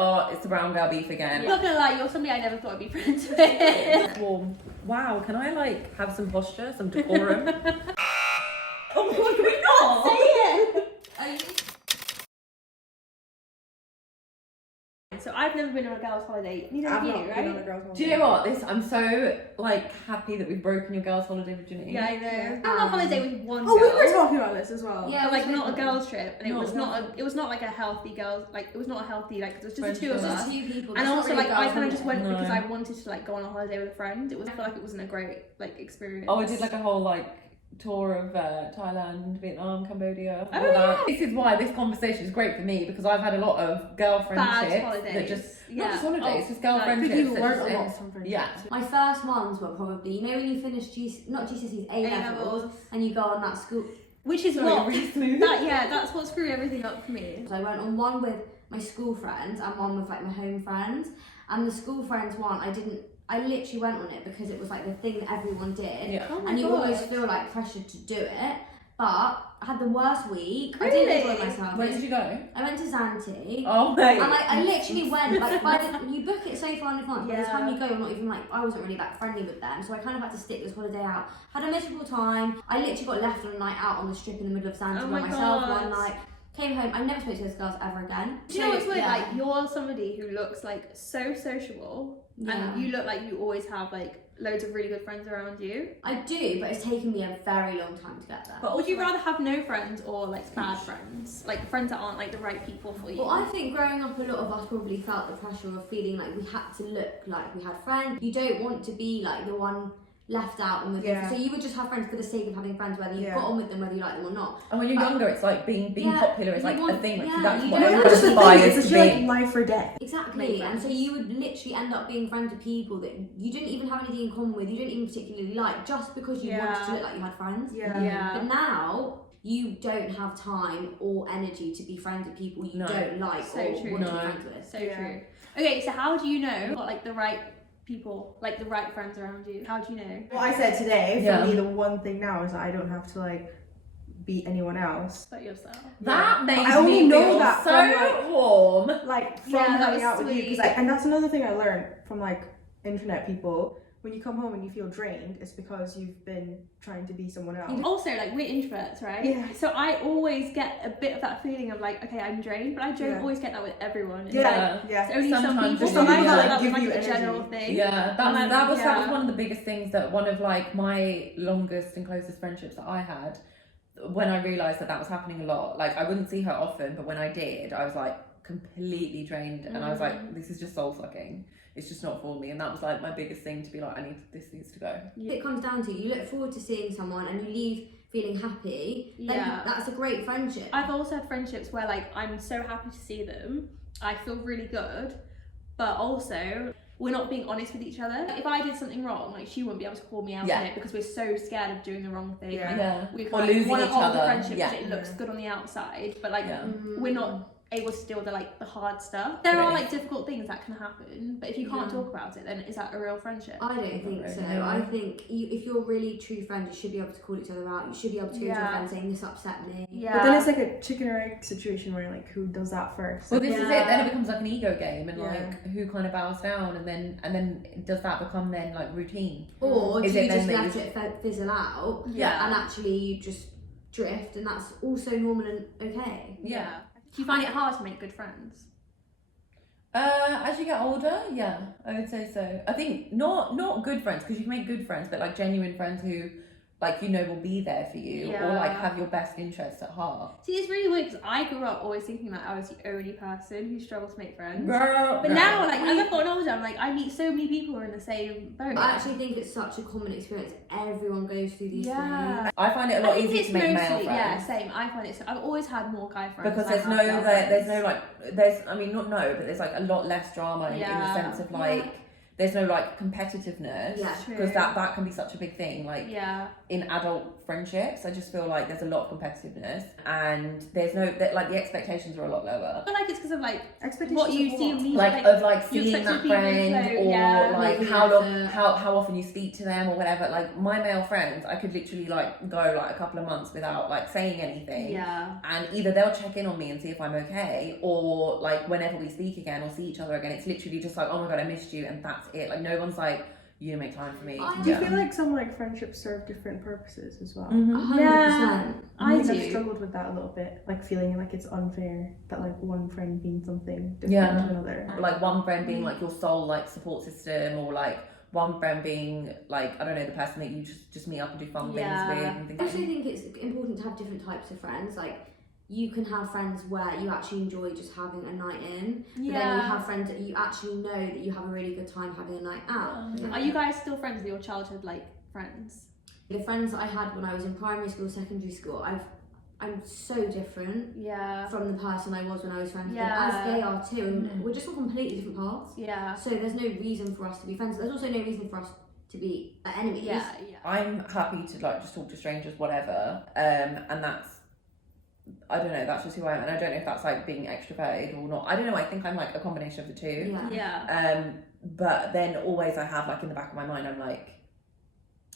oh, it's the brown girl beef again. I'm not gonna lie, you're somebody I never thought I'd be friends with. Warm. Wow, can I like have some posture, some decorum? Oh my god, can we not? Say it! So I've never been on a girls' holiday. Neither have you, right? Been on a girls' holiday. Do you know what? I'm so like happy that we've broken your girls' holiday virginity. Yeah, I know. I'm on a holiday with one Oh, girl. we were talking about this as well. Yeah, Yeah, like we not a were. girls' trip, and No, it was not like a healthy girls. Like it was not a healthy. Like it was just the two of Friendship. us. Just 2 people. And that's also, not really like, I girls' kind of just went holiday. because I wanted to like go on a holiday with a friend. I feel like it wasn't a great like experience. Oh, I did like a whole like tour of Thailand, Vietnam, Cambodia. Oh, all that. yeah. This is why this conversation is great for me because I've had a lot of girl Bad friendships holidays. that just Yeah. not just holidays, Oh, just girl like, friendships. People that learn just a lot end- from friendships. Yeah. My first ones were probably, you know, when you finish not GCSEs, A-levels, and you go on that school. Which is Sorry, what really smooth. that's what screwed everything up for me. So I went on one with my school friends and one with like my home friends. And the school friends one, I literally went on it because it was like the thing that everyone did. Yeah. Oh my And you God. always feel like pressured to do it. But I had the worst week. I Really? didn't enjoy myself. Where did you go? I went to Zante. Oh mate. And I literally went, like, you book it so far in advance, by the Yeah. time you go, you're not even like, I wasn't really that friendly with them, so I kind of had to stick this holiday out. Had a miserable time. I literally got left on a night out on the strip in the middle of Zante Oh by my myself God. one night. Came home, I never spoke to those girls ever again. Do you know what's weird? Yeah. Like you're somebody who looks like so sociable, Yeah. and you look like you always have like loads of really good friends around you. I do, but it's taken me a very long time to get there. But would you rather have no friends or like bad friends, like friends that aren't like the right people for you? Well, I think growing up, a lot of us probably felt the pressure of feeling like we had to look like we had friends. You don't want to be like the one left out and with Yeah. so you would just have friends for the sake of having friends, whether you've Yeah. got on with them, whether you like them or not. And when you're younger, it's like being Yeah, popular is you like a want- thing. Like yeah, that's you what don't- everyone Well, That's the thing, aspires it's to just be. like life or death. Exactly, Make and so friends. you would literally end up being friends with people that you didn't even have anything in common with, you didn't even particularly like, just because you wanted to look like you had friends. yeah. But now, you don't have time or energy to be friends with people you No. don't like So or true. want to be No. friends with. So Yeah. true. Okay, so how do you know what like the right people, like the right friends around you? How do you know? What I said today, for Yeah. me, the one thing now is that I don't have to like be anyone else. About yourself. That makes I only me know feel that so from, like- warm. Like from Yeah, that hanging was out with you, sweet. because and that's another thing I learned from like internet people. When you come home and you feel drained, it's because you've been trying to be someone else. Also, like we're introverts, right? Yeah. So I always get a bit of that feeling of like, okay, I'm drained, but I don't Yeah. always get that with everyone. It's Yeah. like, Yeah. it's only some Sometimes people. it's But I really, felt yeah. like that was Give like you a energy. general thing. Yeah, that And was yeah. one of the biggest things that one of like my longest and closest friendships that I had. When I realised that was happening a lot, like I wouldn't see her often, but when I did, I was like completely drained, and I was like, this is just soul sucking. It's just not for me, and that was like my biggest thing to be like, this needs to go. It comes down to, you look forward to seeing someone and you leave feeling happy, then Yeah. that's a great friendship. I've also had friendships where like I'm so happy to see them, I feel really good, but also we're not being honest with each other. If I did something wrong, like she wouldn't be able to call me out Yeah. on it because we're so scared of doing the wrong thing. Yeah. Like, Yeah. we Or kind of losing want to each hold the other. friendship Yeah. because it looks good on the outside, but like Yeah. we're not able to deal with the hard stuff. There are Really? like difficult things that can happen, but if you can't Yeah. talk about it, then is that a real friendship? I don't think so. No. I think if you're really true friends, you should be able to call each other out. You should be able to go to your Yeah. friend saying, this upset me. Yeah. But then it's like a chicken or egg situation where like who does that first? Well, this is it. Yeah. Then it becomes like an ego game, and Yeah. like who kind of bows down, and then does that become then like routine? Or Is do it you then just that let you- it fizzle out Yeah. and actually you just drift, and that's also normal and okay. Yeah. Do you find it hard to make good friends? As you get older, yeah, I would say so. I think not good friends, because you can make good friends, but like genuine friends who, like, you know, will be there for you, or like Yeah. have your best interests at heart. See, it's really weird because I grew up always thinking that I was the only person who struggled to make friends. Girl, But now, like, as I've gotten older, I'm like, I meet so many people who are in the same boat. I actually think it's such a common experience. Everyone goes through these things. Yeah. I find it a I lot think easier it's to make male mostly, friends. yeah, same. I find it. So, I've always had more guy friends Because than I there's have no girl there's no friends. like I mean not no, but there's like a lot less drama in the Yeah. sense of like there's no like competitiveness. Yeah. True. Because that can be such a big thing, like Yeah. in adult friendships. I just feel like there's a lot of competitiveness, and there's no like the expectations are a lot lower. I feel like it's because of like Expectations what you of see what? in media, Like of like you seeing expect that people to friend, show- or yeah, like maybe how long, effort. how often you speak to them or whatever. Like my male friends, I could literally like go like a couple of months without like saying anything. Yeah. And either they'll check in on me and see if I'm okay, or like whenever we speak again or see each other again, it's literally just like, oh my god, I missed you, and that's it. Like no one's like, you make time for me. Do you feel like some like friendships serve different purposes as well? 100%. I think I've do. struggled with that a little bit, like feeling like it's unfair that like one friend means something different Yeah. to another. Like one friend being like your sole like support system, or like one friend being like, I don't know, the person that you just meet up and do fun Yeah. things with and things I like also think it's important to have different types of friends. Like, you can have friends where you actually enjoy just having a night in, but then you have friends that you actually know that you have a really good time having a night out. Are you guys still friends with your childhood like friends? The friends that I had when I was in primary school, secondary school, I'm so different Yeah. from the person I was when I was friends with them, Yeah. as they are too, and we're just on completely different paths. Yeah. So there's no reason for us to be friends. There's also no reason for us to be enemies. Yeah. I'm happy to like just talk to strangers, whatever. And that's, I don't know, that's just who I am. And I don't know if that's like being extroverted or not. I don't know. I think I'm like a combination of the two. Yeah. Yeah. But then always I have like in the back of my mind, I'm like,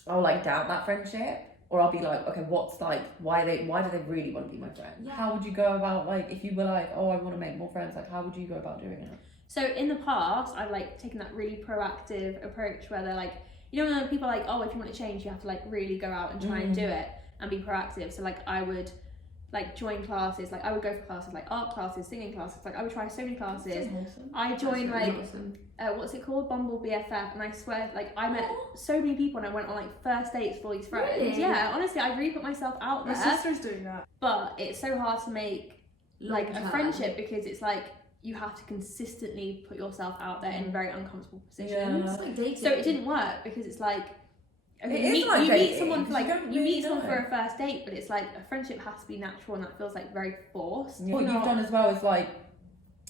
I'll like doubt that friendship, or I'll be like, okay, what's like, why do they really want to be my friend? Yeah. How would you go about like, if you were like, oh, I want to make more friends, like how would you go about doing it? So in the past, I've like taken that really proactive approach where they're like, you know, when people are like, oh, if you want to change, you have to like really go out and try and do it and be proactive. So like I would like join classes, like I would go for classes like art classes, singing classes, like I would try so many classes. I joined like what's it called, Bumble BFF, and I swear like I met so many people and I went on like first dates with all these friends. Really? Yeah, honestly, I really put myself out My there. sister's doing that. But it's so hard to make like a Long-term. friendship because it's like you have to consistently put yourself out there in very uncomfortable positions. Yeah. It's like dating. So it didn't work because it's like okay, It is you like meet dating, someone for like because you don't you really meet someone know. for a first date, but it's like a friendship has to be natural and that feels like very forced. What you've done as well is like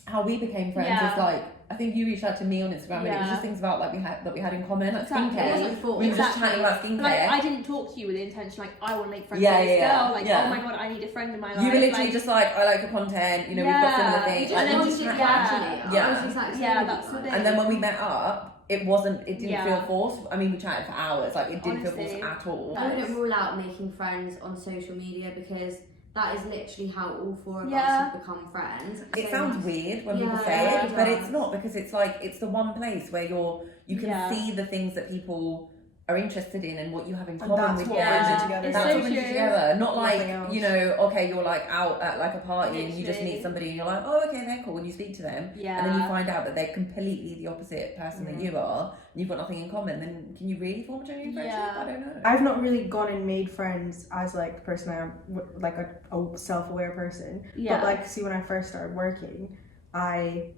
how we became friends Yeah. is like, I think you reached out to me on Instagram and it was Yeah. just things about like we had in common, like Exactly. skincare. It was like forced. We were just chatting about skincare. Like I didn't talk to you with the intention like I want to make friends Yeah, with this yeah, girl. Like yeah. oh my god, I need a friend in my life. You were literally like, just like, I like your content, you know, we've got similar Yeah. things. You And just then wanted just to- chat- yeah. Yeah. I was exactly Yeah, same. that's the thing. And then when we met up, it didn't Yeah. feel forced. I mean, we chatted for hours, like it didn't feel Honestly. forced at all. I wouldn't rule out making friends on social media because that is literally how all four of us Yeah. have become friends. It So- sounds weird when people Yeah, say it it, but does. it's not, because it's like it's the one place where you can Yeah. see the things that people are interested in and what you have in And common that's with what them. brings Yeah. it together. It's That's so what brings you true. together. Not Nothing like, else. you know, okay, you're like out at like a party and you just Literally. meet somebody and you're like, oh, okay, they're cool, and you speak to them. Yeah. And then you find out that they're completely the opposite person that Yeah. you are, and you've got nothing in common. Then can you really form a genuine friendship? Yeah. I don't know. I've not really gone and made friends as like the person I am, like a self-aware person. Yeah. But like, see, when I first started working, I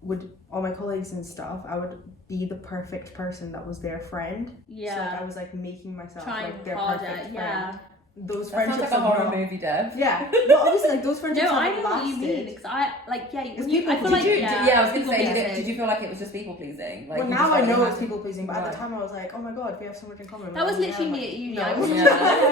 would, all my colleagues and stuff, I would be the perfect person that was their friend. So Yeah. like, I was like making myself Trying like their harder. perfect Yeah. friend. Those That sounds friendships like a have horror not- movie, Dev. Yeah, but obviously like those friendships No, I haven't know what you lasted. mean because I like yeah. It's When you, I people feel like pleasing. yeah. I was gonna people say, pleasing. did you feel like it was just people pleasing? Like, Well, you now just I felt know like- it's people pleasing, but at Right. the time I was like, oh my god, we have so much in common. That was Like, literally yeah, me like, at uni. no. I was Yeah.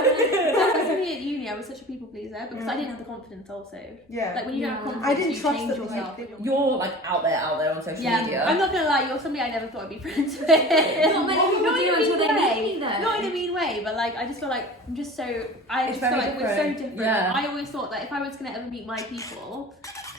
that was me at uni. I was such a people pleaser because I didn't have the confidence. Also, Yeah. like when you don't have Yeah. confidence, I didn't you trust change that yourself. like, You're like out there on social Yeah, media. I'm not gonna lie. You're somebody I never thought I'd be friends with. Not many people Not do in a until mean they meet way. me, though. Not in a mean way, but like I just feel like I'm just so. I It's just feel very like we're so different. different. Yeah. I always thought that if I was gonna ever meet my people,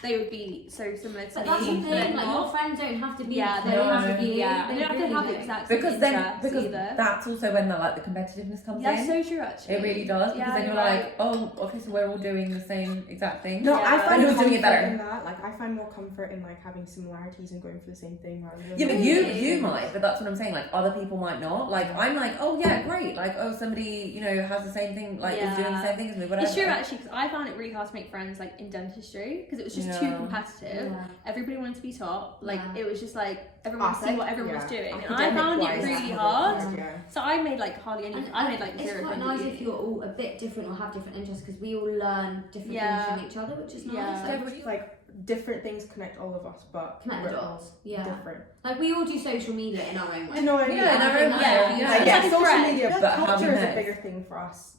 they would be so similar to But me. that's the but thing, they're like your not. friends don't have to be Yeah, they No, don't have to no. be. Yeah, They they don't have to really have the don't. exact same because then interests either. that's also when the competitiveness comes That's in. so true, actually. It really does, because Yeah, then you're you're like, oh, okay, so we're all doing the same exact thing. No, Yeah. I find Who's doing it comfort better? in that. Like, I find more comfort in like having similarities and going for the same thing rather than. Yeah, but Really? you might, but that's what I'm saying. Like other people might not. Like I'm like, oh yeah, great. Like oh, somebody has the same thing, like is doing the Yeah. same thing as me. Whatever. It's true actually because I found it really hard to make friends like in dentistry because it was just too Yeah. competitive. Yeah. Everybody wanted to be top. Like Yeah. it was just like everyone would see what everyone was doing, and I Academic found it wise, really that's hard. Yeah. So I made like hardly any. And I made like it's zero quite friends. nice at if uni. you're all a bit different or have different interests because we all learn different Yeah. things from each other, which is nice. Yeah. Like, Like different things connect all of us, but connect the we're dots. Yeah. different. Like we all do social media in our own way. I know. I mean, Yeah, in our own I way, think yeah. that's- Yeah. Like, yeah, It's like a social thread. media, But how culture we is a met. bigger thing for us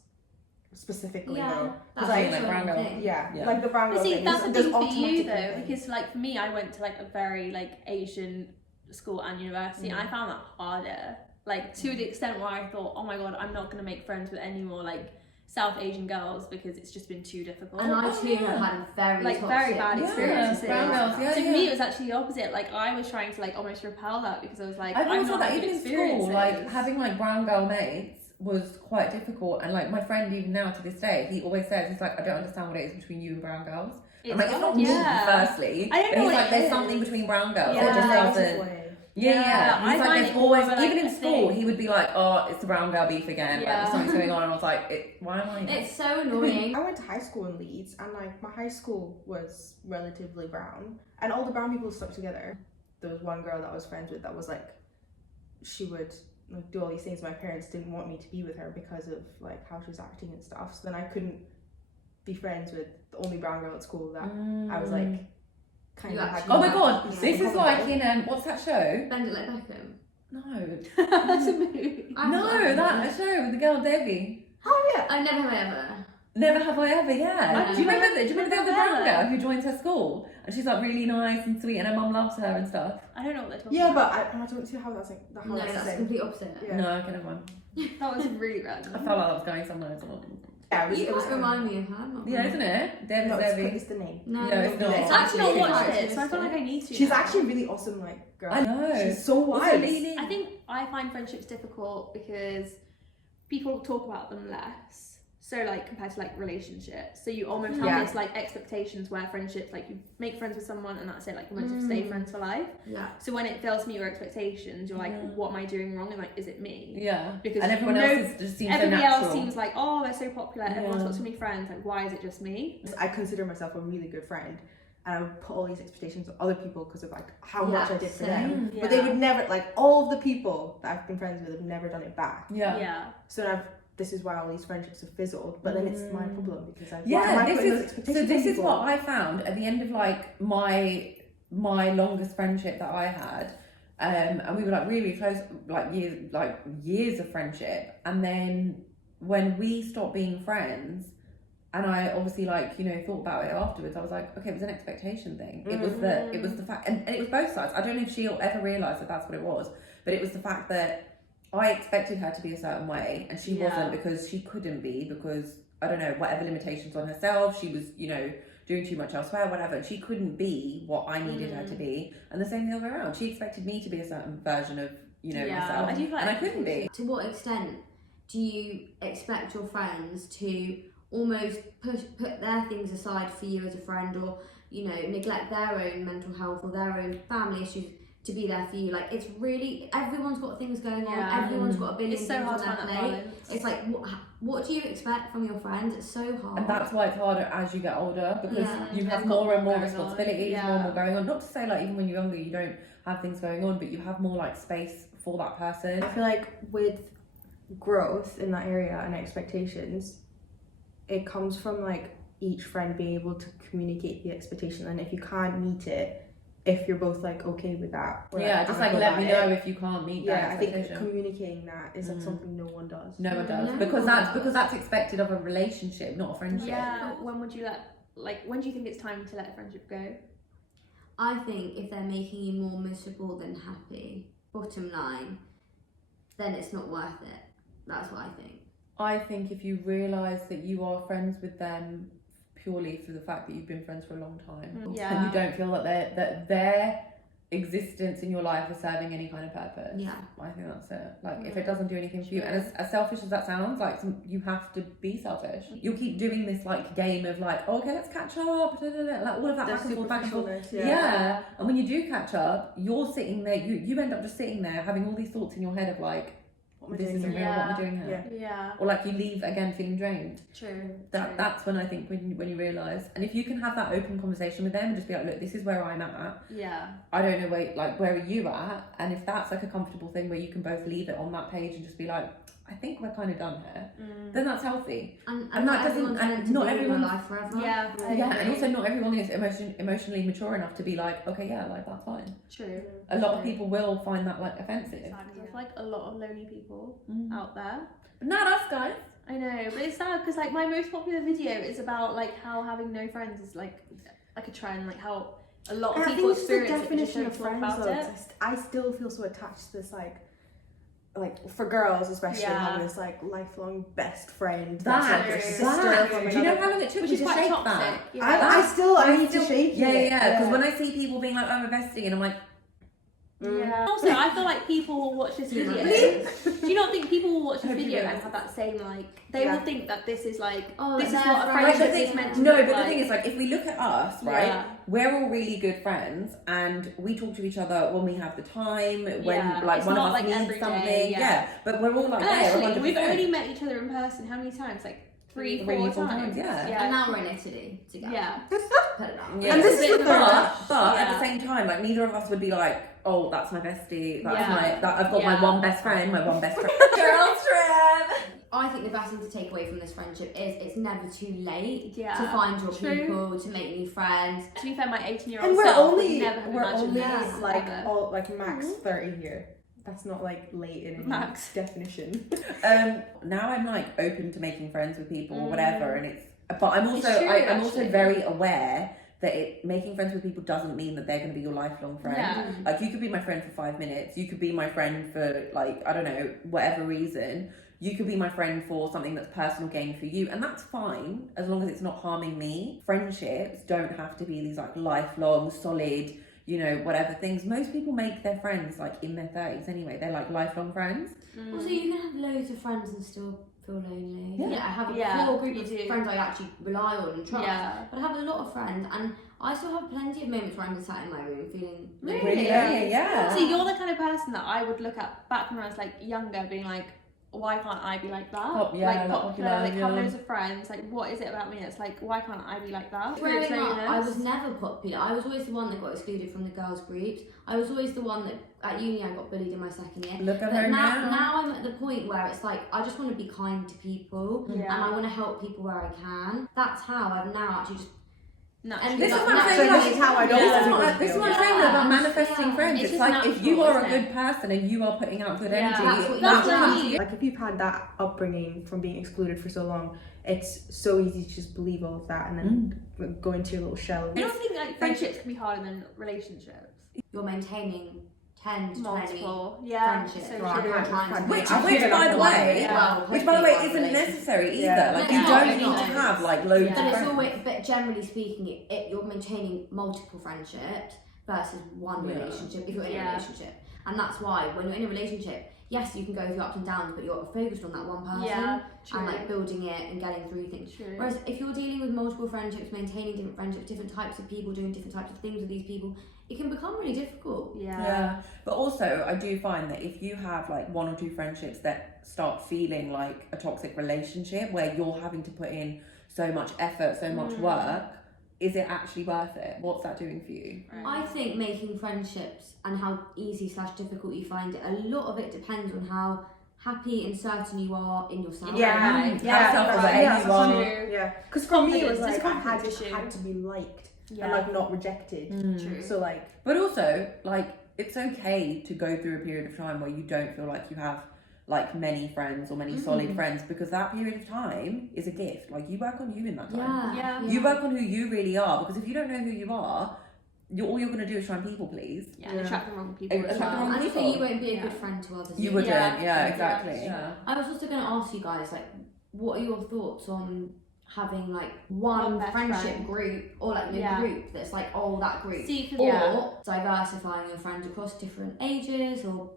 specifically Yeah, though. that's Like, like brown girl. thing. Yeah, Yeah. like the brown But girl see, thing. that's the there's thing for you automatically though, things. because like for me, I went to like a very like Asian school and university, and I found that harder. Like to the extent where I thought, oh my god, I'm not gonna make friends with any more like South Asian girls because it's just been too difficult. And I too have had a very like toxic, very bad experiences. brown girls, yeah, So yeah. for me, it was actually the opposite. Like I was trying to like almost repel that because I was like, I've I'm always not had that having even in good school, like experiences. having like brown girl mates was quite difficult. And like my friend even now to this day, he always says, he's like, I don't understand what it is between you and brown girls. I'm like, it's not me, firstly. I don't But know he's what like, it there's is. something between brown girls. Yeah. It just That's his doesn't. way. Yeah. I He's like, find there's it always, more of, like, even in a school, thing. he would be like, oh, it's the brown girl beef again. Yeah. Like, something's going on. And I was like, why am I? It's so annoying. I went to high school in Leeds, and like my high school was relatively brown, and all the brown people stuck together. There was one girl that I was friends with that was like, she would like do all these things. My parents didn't want me to be with her because of like how she was acting and stuff. So then I couldn't be friends with the only brown girl at school that I was like kind You of. actually Oh my Yeah. god, Yeah. this is like in what's that show? Bend it like Beckham. No, That's a movie. no, that show with the girl Debbie. Oh yeah. I never have I ever. Never have I ever, yeah. I Do you remember that? Do you remember the other brown Yeah. girl who joins her school and she's like really nice and sweet and her mum loves her and stuff? I don't know what they're talking Yeah, about. but I don't see how that's like how No, that's the that's the same. complete opposite. Yeah. No, I can have one. That was really random. I felt like I was going somewhere. Yeah, it was, You it was might remind me of her. Not Yeah, isn't it? Debbie's No, Debbie. it's the name. No, No, it's not. I've actually not It's watched actually it, so I feel like I need to. She's now. actually a really awesome like girl. I know. She's so What's wise. her name? I think I find friendships difficult because people talk about them less. So like compared to like relationships, so you almost have Yeah. this like expectations where friendships, like you make friends with someone and that's it, like you're meant to stay friends for life. Yeah. So when it fails to meet your expectations, you're like, what am I doing wrong? And like, is it me? Yeah. Because and everyone else just seems so everybody natural. else seems like, oh, they're so popular. Everyone's Yeah. got so many friends. Like, why is it just me? I consider myself a really good friend, and I would put all these expectations on other people because of like how much I did for them. Yeah. But they would never, like all of the people that I've been friends with have never done it back. Yeah. So this is why all these friendships have fizzled. But then it's my problem because why am Yeah, I this putting those is expectations this on is people? what I found at the end of like my longest friendship that I had, and we were like really close, like years of friendship, and then when we stopped being friends, and I obviously like thought about it afterwards, I was like, okay, it was an expectation thing. It was the fact, and it was both sides. I don't know if she'll ever realise that that's what it was, but it was the fact that I expected her to be a certain way and she wasn't, because she couldn't be, because I don't know, whatever limitations on herself, she was, doing too much elsewhere, whatever, and she couldn't be what I needed her to be. And the same the other way around. She expected me to be a certain version of, myself. I do feel like and I couldn't be. To what extent do you expect your friends to almost put their things aside for you as a friend, or neglect their own mental health or their own family issues to be there for you? Like, it's really, everyone's got things going on, everyone's got a billion It's so things hard on to their find that plate. balance. It's like, what do you expect from your friends? It's so hard. And that's why it's harder as you get older, because Yeah. you have There's got more and more going on. responsibilities, Yeah. more and more going on. Not to say like even when you're younger you don't have things going on, but you have more like space for that person. I feel like with growth in that area and expectations, it comes from like each friend being able to communicate the expectation, and if you can't meet it, if you're both like okay with that, or, Yeah, just like amicable let about me it. know if you can't meet that Yeah, I think expectation. communicating that is like something no one does. No one does, No because one that's expected of a relationship, not a friendship. Yeah. When would you when do you think it's time to let a friendship go? I think if they're making you more miserable than happy, bottom line, then it's not worth it. That's what I think. I think if you realise that you are friends with them purely for the fact that you've been friends for a long time, and Yeah. you don't feel that their existence in your life is serving any kind of purpose. Yeah. I think that's it. Like, if it doesn't do anything for you, and as selfish as that sounds, like you have to be selfish. You'll keep doing this like game of like, oh, okay, let's catch up, da, da, da, like all of that The back and forth, back and forth. superficialness, Yeah. And when you do catch up, you're sitting there, you end up just sitting there having all these thoughts in your head of like, What am I this doing isn't here? real, what am I Yeah. doing here? Yeah. Yeah. Or like you leave again feeling drained. True. That's when I think when you realise, and if you can have that open conversation with them and just be like, look, this is where I'm at. Yeah. I don't know where are you at? And if that's like a comfortable thing where you can both leave it on that page and just be like, I think we're kind of done here, then that's healthy. And that not doesn't- everyone's and meant to not be in your everyone's- life forever. Yeah. I Yeah, agree. and also not everyone is emotionally mature enough to be like, okay, yeah, like that's fine. True. A lot of people will find that like offensive. There's like a lot of lonely people Mm. out there. But not us, guys. I know, but it's sad because like my most popular video is about like how having no friends is like a trend, like how a lot of And I people think it's the experience it, but just definition don't of talk friends about though. it. 'Cause I still feel so attached to this like for girls especially Yeah. having this like lifelong best friend That, that's like your sister that. from Do you know another- how long it took Which me is to quite shake toxic. that? Yeah. I need to shake Yeah, it. yeah, because when I see people being like, I'm a bestie, and I'm like, Yeah. Also, I feel like people will watch this video. Do you not think people will watch this Hope you video don't. and have that same like? They Yeah. will think that this is like, Oh, this is they're what a friends. friendship Like, is meant to no, look but like. the thing is, like, if we look at us, right, Yeah. we're all really good friends, and we talk to each other when we have the time, when Yeah, like it's one of not us like needs every day, something, yeah. But we're all like And there, actually, we've 100%. only met each other in person how many times? Like three, four times. yeah. And now we're in Italy together. Yeah. Put it on. Yeah. And this It's a is bit the of a third. rush. But at Yeah. the same time, like neither of us would be like, oh, that's my bestie. That's Yeah. I've got my Yeah. one best friend, my one best friend. Girls trip. I think the best thing to take away from this friendship is it's never too late Yeah. to find your True. people, to make new friends. To be fair, my 18-year-old And we're self would only never have we're imagined only this. like ever. all like max 30 here. That's not like late in any Max. definition. Now I'm like open to making friends with people or whatever, and but I'm It's also true, I'm also actually. very aware that making friends with people doesn't mean that they're going to be your lifelong friend. Yeah. Like you could be my friend for 5 minutes, you could be my friend for like, I don't know, whatever reason. You could be my friend for something that's personal gain for you, and that's fine as long as it's not harming me. Friendships don't have to be these like lifelong, solid, you know, whatever things. Most people make their friends like in their 30s anyway. They're like lifelong friends. Also, you can have loads of friends and still feel lonely. Yeah. I have a Yeah, core group you of do. friends I actually rely on and trust. Yeah. But I have a lot of friends, and I still have plenty of moments where I'm just sat in my room feeling Really? Really lonely, yeah. See, you're the kind of person that I would look at back when I was like younger, being like, why can't I be like that? Like popular, popular, like have yeah. loads of friends. Like, what is it about me? It's like, why can't I be like that? Growing Group up, I loneliness. was never popular. I was always the one that got excluded from the girls' groups. I was always the one that at uni I got bullied in my second year. Look at But her now. now I'm at the point where it's like I just want to be kind to people Yeah. and I want to help people where I can. That's how I've now actually just Naturally. And This is Like, what I'm naturally, saying. this Like, is how I Yeah. don't This is want what people I, to this is feel. what I'm saying about Yeah. manifesting Yeah. friends. It's It's just like if natural, you are a isn't it? good person and you are putting out good Yeah. energy, That's what- it that's will what come I to mean. you. Like if you've had that upbringing from being excluded for so long, it's so easy to just believe all of that and then go into your little shell. I don't think like friendships can be harder than relationships. you're maintaining 10 to 20 Multiple, yeah. friendships. So Right, true. I can't- Which, I've which given by up the one. way, Yeah. which by the way hopefully isn't one necessary either. Yeah. Like No, you no, don't it's need not. to have like loads Yeah. of But it's friends. always, but generally speaking, you're maintaining multiple friendships versus one Yeah. relationship if you're in a Yeah. relationship. And that's why when you're in a relationship, yes, you can go through ups and downs, but you're focused on that one person Yeah, true. and like building it and getting through things. True. Whereas if you're dealing with multiple friendships, maintaining different friendships, different types of people doing different types of things with these people, it can become really difficult. Yeah, but also I do find that if you have like one or two friendships that start feeling like a toxic relationship where you're having to put in so much effort, so much work, is it actually worth it? What's that doing for you? I think making friendships and how easy / difficult you find it, a lot of it depends on how happy and certain you are in yourself. Yeah, Right. yeah, self-aware yeah, you are. True. yeah. Because for me, it was Confidence, like it's I a confidence issue. had to be liked Yeah. and like not rejected. True. So like, But also, like, it's okay to go through a period of time where you don't feel like you have like many friends or many solid friends, because that period of time is a gift. Like, you work on you in that time. Yeah. You work on who you really are, because if you don't know who you are, all you're going to do is try and people please. Yeah, and attract the wrong people as Attract the well. wrong And people. so you won't be a Yeah. good friend to others. You either. wouldn't, Yeah. yeah, exactly. Yeah. I was also going to ask you guys, like, what are your thoughts on having like One one best friendship friend. group or like a Yeah. group that's like, oh, that group? See, Or yeah. diversifying your friends across different ages or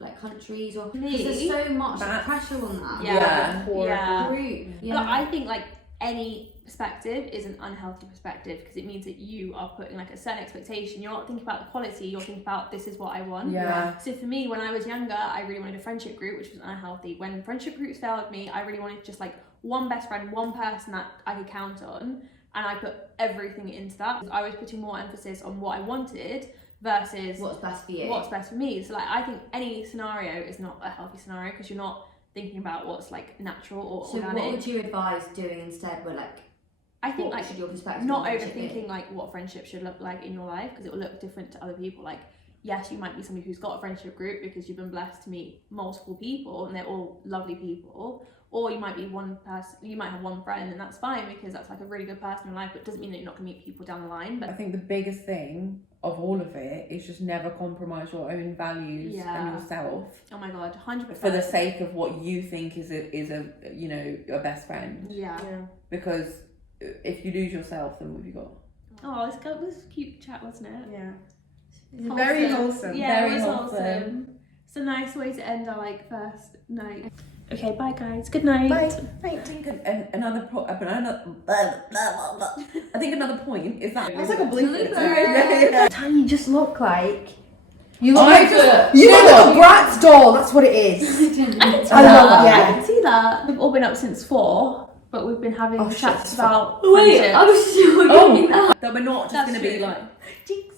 like countries, or Me? because there's so much That's- pressure on that. Yeah. Yeah. Group. But I think like any perspective is an unhealthy perspective, because it means that you are putting like a certain expectation. You're not thinking about the quality, you're thinking about this is what I want. Yeah. So for me, when I was younger, I really wanted a friendship group, which was unhealthy. When friendship groups failed me, I really wanted just like one best friend, one person that I could count on, and I put everything into that. I was putting more emphasis on what I wanted versus What's best for you? what's best for me. So like I think any scenario is not a healthy scenario, because you're not thinking about what's like natural or So organic. what would you advise doing instead? Where like, I think what like should your perspective not on friendship be? overthinking like what friendship should look like in your life, because it will look different to other people. Like yes, you might be somebody who's got a friendship group because you've been blessed to meet multiple people and they're all lovely people, or you might be one person, you might have one friend, and that's fine because that's like a really good person in life, but it doesn't mean that you're not going to meet people down the line. I But think the biggest thing of all of it is just never compromise your own values and yourself oh my god, 100%. for the sake of what you think is a you know, your best friend. Yeah. Because if you lose yourself, then what have you got? Oh, this was a cute chat, wasn't it? Yeah. Wholesome. Very wholesome. Yeah, Very it was wholesome. wholesome. It's a nice way to end our like first night. Okay, bye guys. Good night. Bye. I think another point is that That's like a blooper. Blooper. Tan, you just look like you look I like just- you look like a Bratz doll. That's what it is. I love I that. can see that. We've all been up since 4, but we've been having Oh, shit, chats stop. about Wait, friendships. I was still getting that. that we're not just That's going to be true. like jinx.